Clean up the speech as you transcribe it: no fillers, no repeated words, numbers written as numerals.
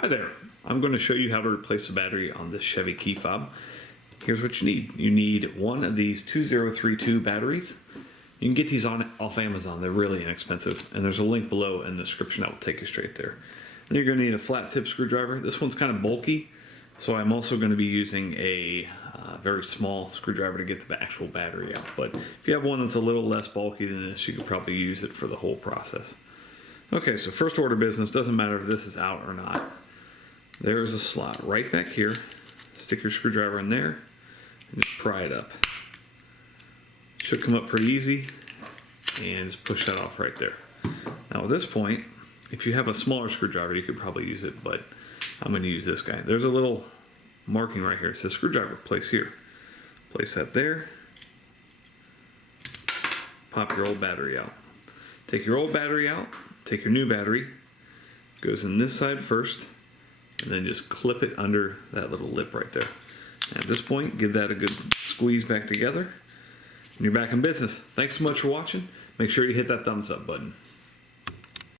Hi there, I'm going to show you how to replace a battery on this Chevy key fob. Here's what you need. You need one of these 2032 batteries. You can get these off Amazon, they're really inexpensive, and there's a link below in the description that will take you straight there. And you're going to need a flat tip screwdriver. This one's kind of bulky, so I'm also going to be using a very small screwdriver to get the actual battery out. But if you have one that's a little less bulky than this, you could probably use it for the whole process. Okay, so first order business, doesn't matter if this is out or not. There's a slot right back here. Stick your screwdriver in there and just pry it up. Should come up pretty easy, and just push that off right there. Now at this point, if you have a smaller screwdriver, you could probably use it, but I'm going to use this guy. There's a little marking right here. It says screwdriver, place here. Place that there. Pop your old battery out. Take your old battery out, take your new battery. Goes in this side first, and then just clip it under that little lip right there. At this point, give that a good squeeze back together, and you're back in business. Thanks so much for watching. Make sure you hit that thumbs up button.